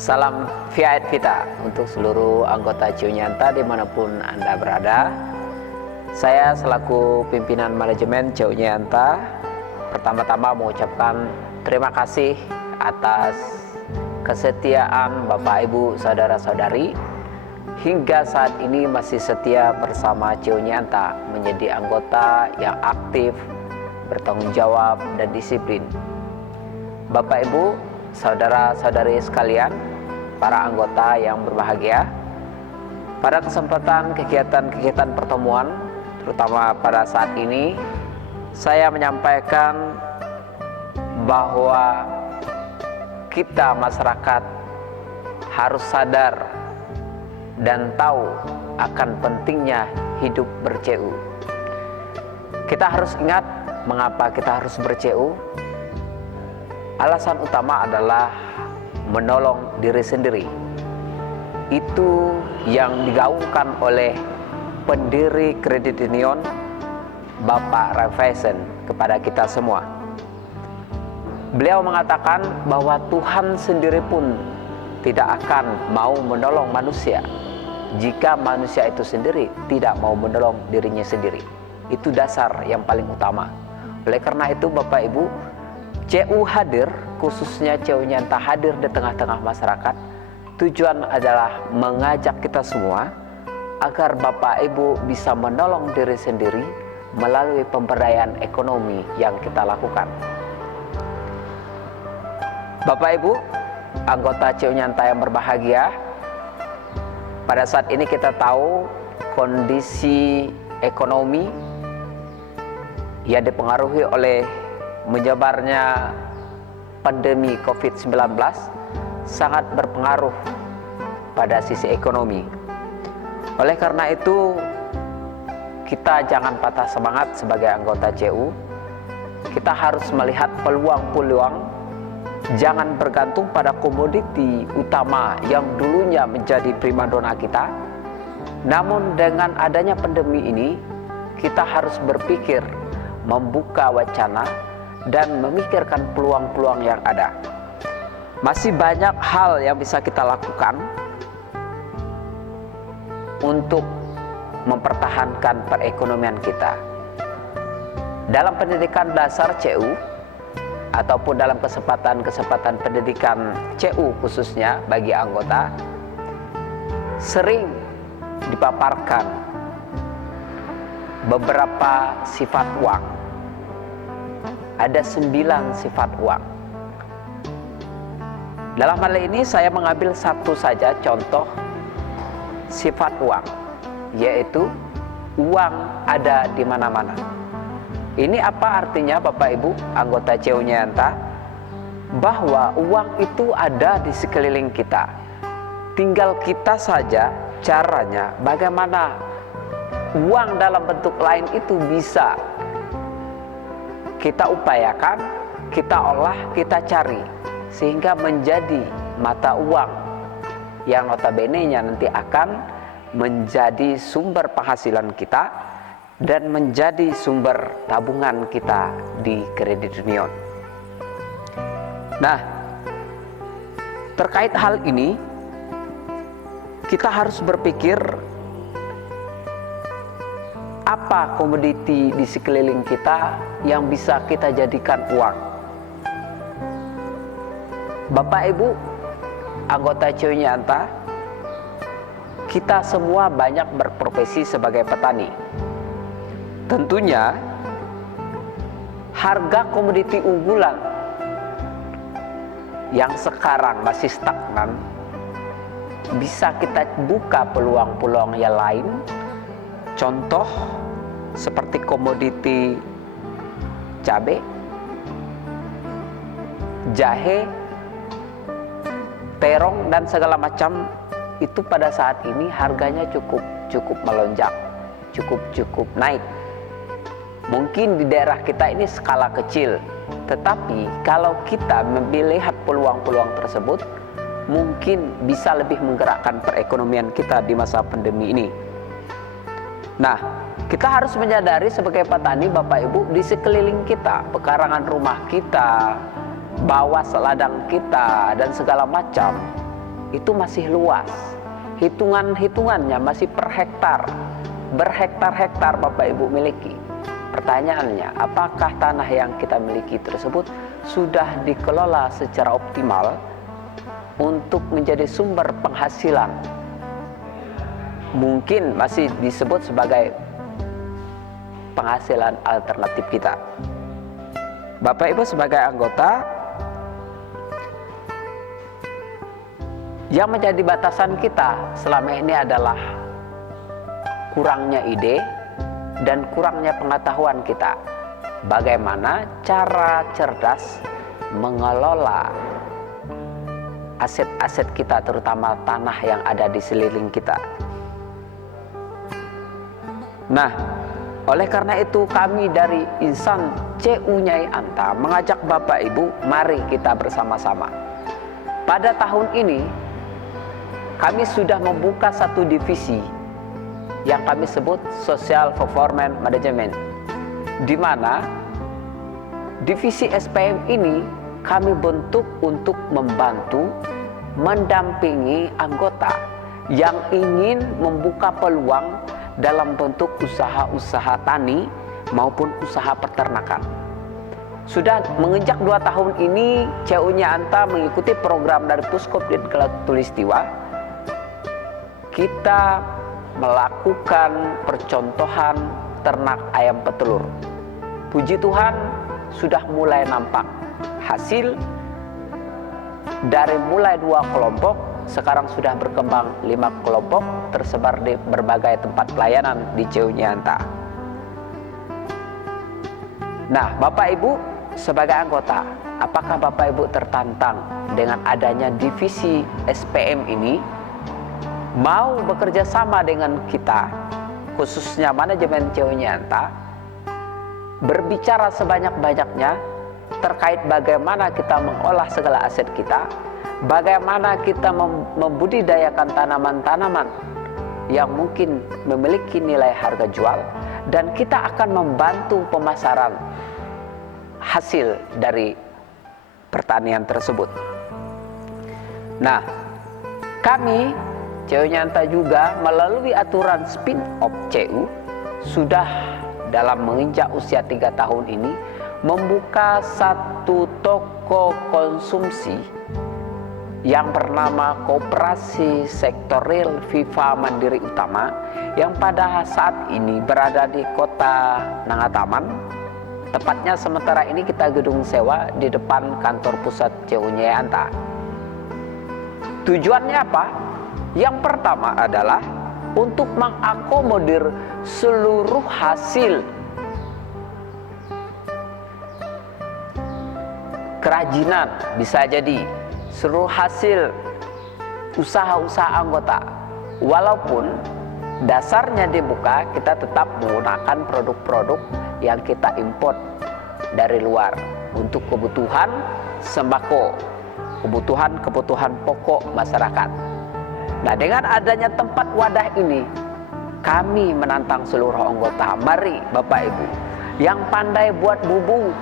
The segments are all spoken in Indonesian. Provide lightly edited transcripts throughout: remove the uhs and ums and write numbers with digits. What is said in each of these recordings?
Salam Fiat Vita untuk seluruh anggota CU Nyanta dimanapun Anda berada. Saya selaku pimpinan manajemen CU Nyanta pertama-tama mengucapkan terima kasih atas kesetiaan Bapak Ibu Saudara-saudari hingga saat ini masih setia bersama CU Nyanta menjadi anggota yang aktif, bertanggung jawab dan disiplin. Bapak Ibu, saudara-saudari sekalian, para anggota yang berbahagia, pada kesempatan kegiatan-kegiatan pertemuan, terutama pada saat ini, saya menyampaikan bahwa kita masyarakat harus sadar dan tahu akan pentingnya hidup ber-CU. Kita harus ingat mengapa kita harus ber-CU. Alasan utama adalah menolong diri sendiri. Itu yang digaungkan oleh pendiri Kredit Union, Bapak Raiffeisen, kepada kita semua. Beliau mengatakan bahwa Tuhan sendiri pun tidak akan mau menolong manusia jika manusia itu sendiri tidak mau menolong dirinya sendiri. Itu dasar yang paling utama. Oleh karena itu Bapak Ibu, CU hadir, khususnya CU Nyanta hadir di tengah-tengah masyarakat. Tujuan adalah mengajak kita semua agar Bapak Ibu bisa menolong diri sendiri melalui pemberdayaan ekonomi yang kita lakukan. Bapak Ibu, anggota CU Nyanta yang berbahagia, pada saat ini kita tahu kondisi ekonomi yang dipengaruhi oleh menyebarnya pandemi COVID-19 sangat berpengaruh pada sisi ekonomi. Oleh karena itu, kita jangan patah semangat sebagai anggota CU. Kita harus melihat peluang-peluang, jangan bergantung pada komoditi utama yang dulunya menjadi primadona kita. Namun dengan adanya pandemi ini, kita harus berpikir membuka wacana dan memikirkan peluang-peluang yang ada. Masih banyak hal yang bisa kita lakukan untuk mempertahankan perekonomian kita. Dalam pendidikan dasar CU ataupun dalam kesempatan pendidikan CU khususnya bagi anggota, sering dipaparkan beberapa sifat uang. Ada 9 sifat uang. Dalam hal ini saya mengambil satu saja contoh sifat uang, yaitu uang ada di mana-mana. Ini apa artinya Bapak Ibu anggota CU Nyanta? Bahwa uang itu ada di sekeliling kita. Tinggal kita saja caranya bagaimana uang dalam bentuk lain itu bisa kita upayakan, kita olah, kita cari sehingga menjadi mata uang yang notabene-nya nanti akan menjadi sumber penghasilan kita dan menjadi sumber tabungan kita di Kredit Union. Nah, terkait hal ini kita harus berpikir apa komoditi di sekeliling kita yang bisa kita jadikan uang. Bapak Ibu anggota CU Nyanta, kita semua banyak berprofesi sebagai petani. Tentunya harga komoditi unggulan yang sekarang masih stagnan, bisa kita buka peluang-peluang yang lain. Contoh seperti komoditi cabai, jahe, terong dan segala macam itu pada saat ini harganya cukup melonjak, cukup naik. Mungkin di daerah kita ini skala kecil, tetapi kalau kita melihat peluang-peluang tersebut, mungkin bisa lebih menggerakkan perekonomian kita di masa pandemi ini. Nah, kita harus menyadari sebagai petani Bapak Ibu, di sekeliling kita, pekarangan rumah kita, bawah seladang kita dan segala macam, itu masih luas. Hitungannya masih per hektar, berhektar-hektar Bapak Ibu miliki. Pertanyaannya, apakah tanah yang kita miliki tersebut sudah dikelola secara optimal untuk menjadi sumber penghasilan? Mungkin masih disebut sebagai penghasilan alternatif kita. Bapak Ibu sebagai anggota, yang menjadi batasan kita selama ini adalah kurangnya ide dan kurangnya pengetahuan kita bagaimana cara cerdas mengelola aset-aset kita, terutama tanah yang ada di sekeliling kita. Nah, oleh karena itu kami dari Insan CU Nyai Anta mengajak Bapak Ibu, mari kita bersama-sama. Pada tahun ini kami sudah membuka satu divisi yang kami sebut Social Performance Management, di mana divisi SPM ini kami bentuk untuk membantu, mendampingi anggota yang ingin membuka peluang dalam bentuk usaha-usaha tani maupun usaha peternakan. Sudah menginjak 2 tahun ini, CU Nyai Anta mengikuti program dari Puskopdit Khatulistiwa. Kita melakukan percontohan ternak ayam petelur. Puji Tuhan, sudah mulai nampak hasil. Dari mulai 2 kelompok, sekarang sudah berkembang 5 kelompok, tersebar di berbagai tempat pelayanan di CU Nyai Anta. Nah, Bapak Ibu sebagai anggota, apakah Bapak Ibu tertantang dengan adanya divisi SPM ini? Mau bekerja sama dengan kita, khususnya manajemen CU Nyai Anta, berbicara sebanyak-banyaknya terkait bagaimana kita mengolah segala aset kita, bagaimana kita membudidayakan tanaman-tanaman yang mungkin memiliki nilai harga jual, dan kita akan membantu pemasaran hasil dari pertanian tersebut. Nah, kami CU Nyai Anta juga melalui aturan spin-off CU sudah dalam menginjak usia 3 tahun ini membuka satu toko konsumsi yang bernama Koperasi Sektor Real Viva Mandiri Utama, yang pada saat ini berada di Kota Nangataman. Tepatnya sementara ini kita gedung sewa di depan kantor pusat CU Nyai Anta. Tujuannya apa? Yang pertama adalah untuk mengakomodir seluruh hasil kerajinan, bisa jadi seluruh hasil usaha-usaha anggota. Walaupun dasarnya dibuka, kita tetap menggunakan produk-produk yang kita import dari luar untuk kebutuhan sembako, kebutuhan pokok masyarakat. Nah, dengan adanya tempat wadah ini, kami menantang seluruh anggota, mari Bapak Ibu yang pandai buat bubu,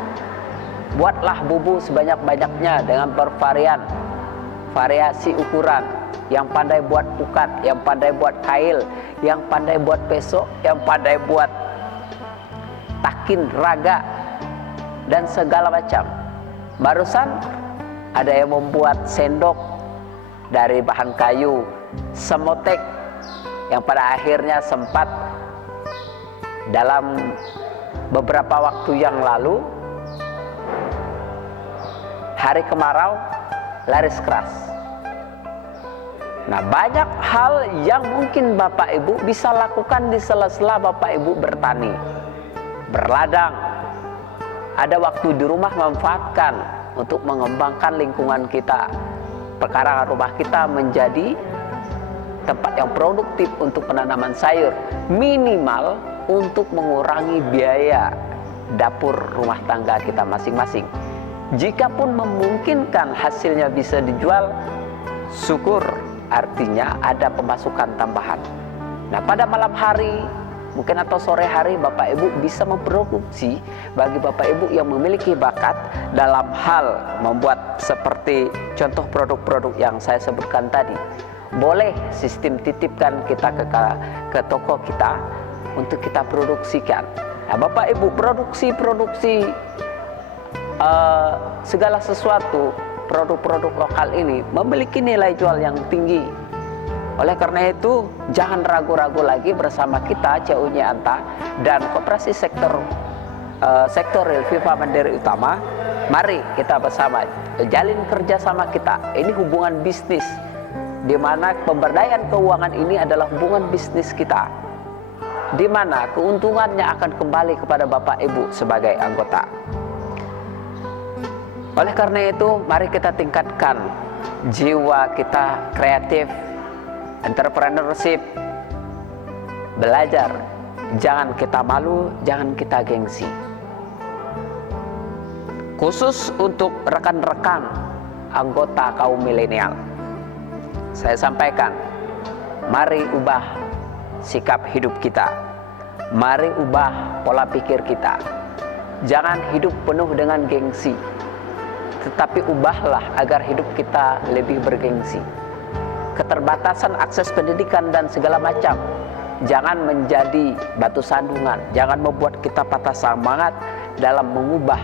buatlah bubu sebanyak-banyaknya dengan variasi ukuran. Yang pandai buat pukat, yang pandai buat kail, yang pandai buat pesok, yang pandai buat takin, raga, dan segala macam. Barusan ada yang membuat sendok dari bahan kayu, semotek yang pada akhirnya sempat dalam beberapa waktu yang lalu, hari kemarau, laris keras. Nah, banyak hal yang mungkin Bapak Ibu bisa lakukan di sela-sela Bapak Ibu bertani, berladang. Ada waktu di rumah, manfaatkan untuk mengembangkan lingkungan kita, pekarangan rumah kita menjadi tempat yang produktif untuk penanaman sayur, minimal untuk mengurangi biaya dapur rumah tangga kita masing-masing. Jikapun memungkinkan hasilnya bisa dijual, syukur, artinya ada pemasukan tambahan. Nah, pada malam hari mungkin atau sore hari Bapak Ibu bisa memproduksi bagi Bapak Ibu yang memiliki bakat dalam hal membuat seperti contoh produk-produk yang saya sebutkan tadi. Boleh sistem titipkan kita ke toko kita untuk kita produksikan. Nah, Bapak Ibu produksi segala sesuatu produk-produk lokal ini memiliki nilai jual yang tinggi. Oleh karena itu, jangan ragu-ragu lagi bersama kita CU Nyanta dan Koperasi Sektor Real Viva Mandiri Utama. Mari kita bersama jalin kerjasama kita. Ini hubungan bisnis, di mana pemberdayaan keuangan ini adalah hubungan bisnis kita, di mana keuntungannya akan kembali kepada Bapak Ibu sebagai anggota. Oleh karena itu, mari kita tingkatkan jiwa kita kreatif, entrepreneurship, belajar. Jangan kita malu, jangan kita gengsi. Khusus untuk rekan-rekan anggota kaum milenial, saya sampaikan, mari ubah sikap hidup kita. Mari ubah pola pikir kita. Jangan hidup penuh dengan gengsi, tetapi ubahlah agar hidup kita lebih bergengsi. Keterbatasan akses pendidikan dan segala macam jangan menjadi batu sandungan, jangan membuat kita patah semangat dalam mengubah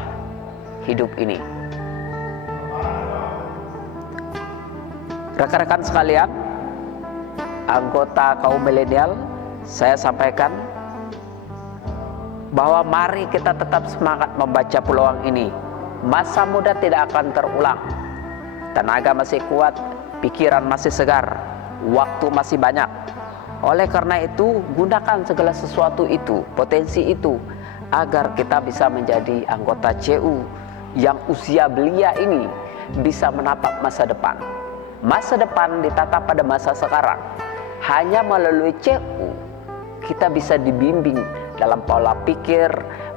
hidup ini. Rekan-rekan sekalian, anggota kaum milenial, saya sampaikan bahwa mari kita tetap semangat membaca peluang ini. Masa muda tidak akan terulang. Tenaga masih kuat, pikiran masih segar, waktu masih banyak. Oleh karena itu, gunakan segala sesuatu itu, potensi itu, agar kita bisa menjadi anggota CU yang usia belia ini bisa menapak masa depan. Masa depan ditatap pada masa sekarang. Hanya melalui CU kita bisa dibimbing dalam pola pikir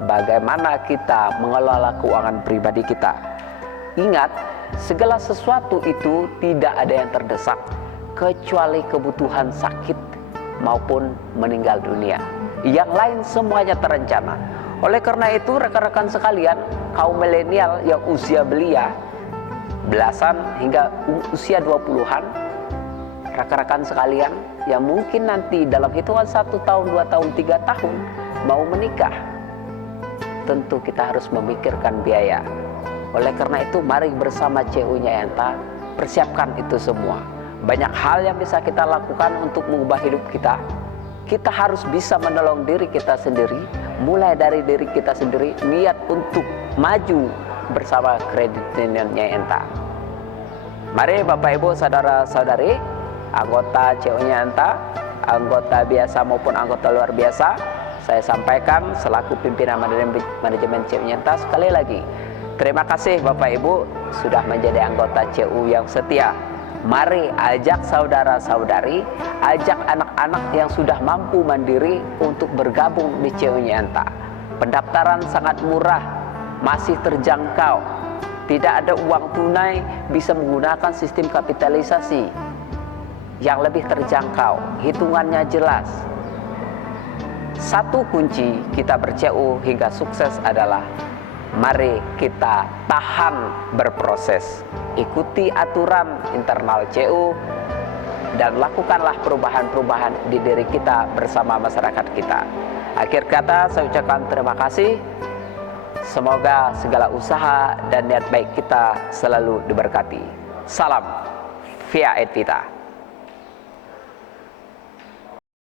bagaimana kita mengelola keuangan pribadi kita. Ingat, segala sesuatu itu tidak ada yang terdesak kecuali kebutuhan sakit maupun meninggal dunia. Yang lain semuanya terencana. Oleh karena itu, rekan-rekan sekalian, kaum milenial yang usia belia, belasan hingga usia 20-an, rekan-rekan sekalian yang mungkin nanti dalam hitungan 1 tahun, 2 tahun, 3 tahun mau menikah, tentu kita harus memikirkan biaya. Oleh karena itu, mari bersama CU Nyanta persiapkan itu semua. Banyak hal yang bisa kita lakukan untuk mengubah hidup kita. Kita harus bisa menolong diri kita sendiri, mulai dari diri kita sendiri, niat untuk maju bersama Kredit Union Nyanta. Mari Bapak Ibu, saudara-saudari, anggota CU Nyanta, anggota biasa maupun anggota luar biasa, saya sampaikan selaku pimpinan manajemen CU Nyanta, sekali lagi terima kasih Bapak Ibu sudah menjadi anggota CU yang setia. Mari ajak saudara-saudari, ajak anak-anak yang sudah mampu mandiri untuk bergabung di CU Nyanta. Pendaftaran sangat murah, masih terjangkau. Tidak ada uang tunai, bisa menggunakan sistem kapitalisasi yang lebih terjangkau, hitungannya jelas. Satu kunci kita ber-CU hingga sukses adalah mari kita tahan berproses, ikuti aturan internal CU, dan lakukanlah perubahan-perubahan di diri kita bersama masyarakat kita. Akhir kata, saya ucapkan terima kasih. Semoga segala usaha dan niat baik kita selalu diberkati. Salam Via et Vita.